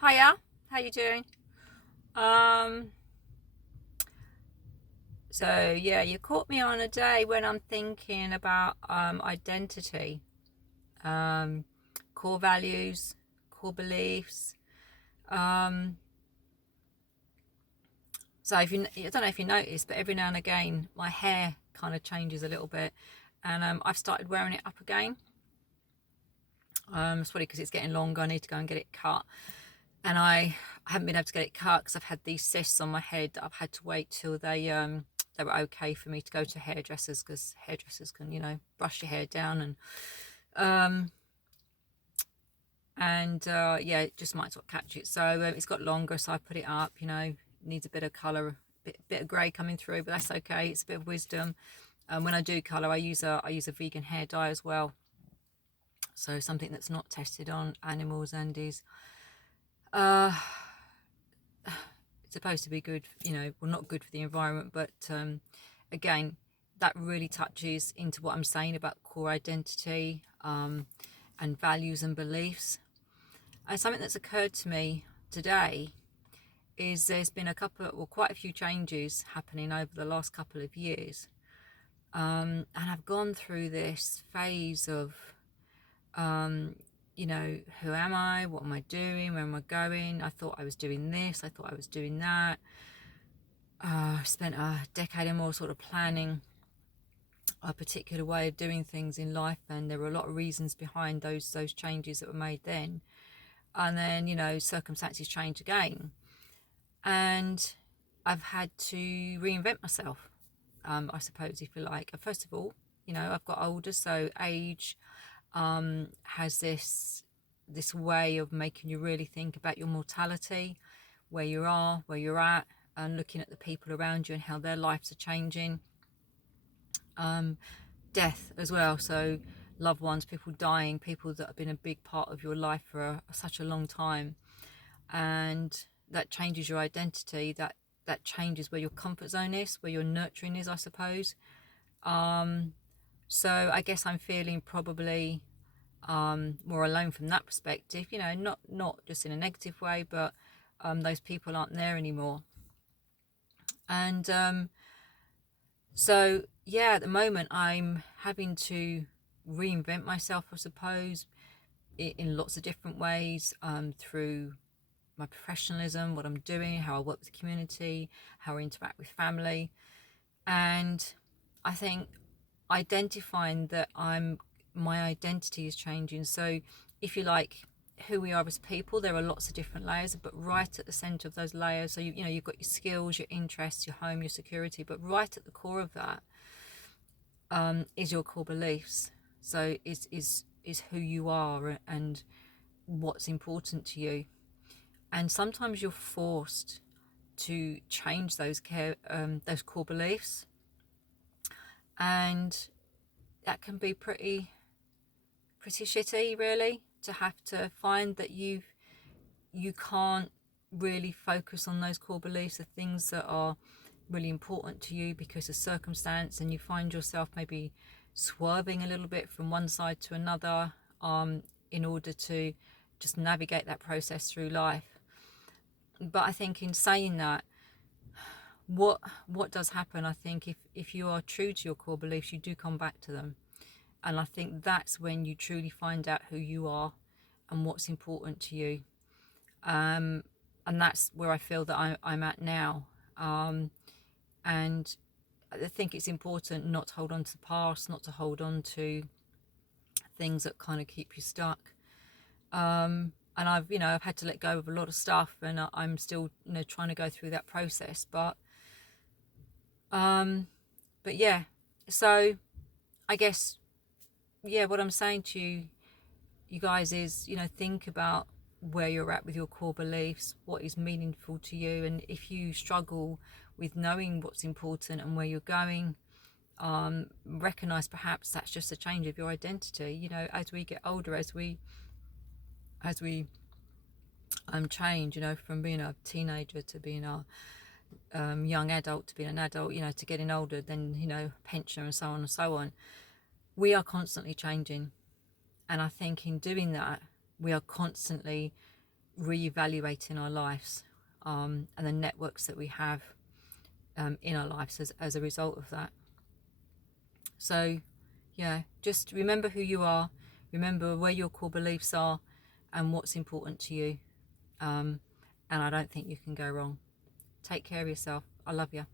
Hiya, how you doing? Um, so yeah, you caught me on a day when I'm thinking about identity, um, core values, core beliefs. Um, so if you, I don't know if you noticed, but every now and again, my hair kind of changes a little bit, and I've started wearing it up again. It's probably because it's getting longer. I need to go and get it cut, and I haven't been able to get it cut because I've had these cysts on my head that I've had to wait till they were okay for me to go to hairdressers, because hairdressers can, brush your hair down um yeah, it just might sort of catch it. So it's got longer, so I put it up. Needs a bit of color, bit of grey coming through, but that's okay. It's a bit of wisdom. When I do color, I use a vegan hair dye as well, so something that's not tested on animals and is uh supposed to be good, well, not good for the environment, but again, that really touches into what I'm saying about core identity, and values and beliefs. And something that's occurred to me today is there's been quite a few changes happening over the last couple of years. And I've gone through this phase of, um, who am I? What am I doing? Where am I going? I thought I was doing this. I thought I was doing that. I spent a decade or more sort of planning a particular way of doing things in life, and there were a lot of reasons behind those changes that were made then. And then, circumstances change again, and I've had to reinvent myself, I suppose, if you like. First of all, I've got older, so age has this way of making you really think about your mortality, where you are, where you're at, and looking at the people around you and how their lives are changing. Death as well, so loved ones, people dying, people that have been a big part of your life for such a long time, and that changes your identity. That changes where your comfort zone is, where your nurturing is, I suppose. So I guess I'm feeling probably more alone from that perspective. Not just in a negative way, but those people aren't there anymore. And so yeah, at the moment I'm having to reinvent myself, I suppose, in lots of different ways, through my professionalism, what I'm doing, how I work with the community, how I interact with family. And I think identifying that my identity is changing. So if you like, who we are as people, there are lots of different layers, but right at the center of those layers, so you've got your skills, your interests, your home, your security, but right at the core of that is your core beliefs. So is who you are and what's important to you. And sometimes you're forced to change those core beliefs, and that can be pretty shitty, really, to have to find that you can't really focus on those core beliefs, the things that are really important to you because of circumstance, and you find yourself maybe swerving a little bit from one side to another, in order to just navigate that process through life. But I think in saying that, what does happen, I think, if you are true to your core beliefs, you do come back to them. And I think that's when you truly find out who you are and what's important to you. um, and that's where I feel that I'm at now. And I think it's important not to hold on to the past, not to hold on to things that kind of keep you stuck. And I've had to let go of a lot of stuff, and I'm still trying to go through that process. But yeah, so I guess, yeah, what I'm saying to you guys is, think about where you're at with your core beliefs, what is meaningful to you, and if you struggle with knowing what's important and where you're going, recognize perhaps that's just a change of your identity. As we get older, as we change, from being a teenager to being a young adult to being an adult, to getting older, then pensioner, and so on and so on. We are constantly changing, and I think in doing that, we are constantly reevaluating our lives, and the networks that we have in our lives as a result of that. So yeah, just remember who you are, remember where your core beliefs are and what's important to you, and I don't think you can go wrong. Take care of yourself. I love you.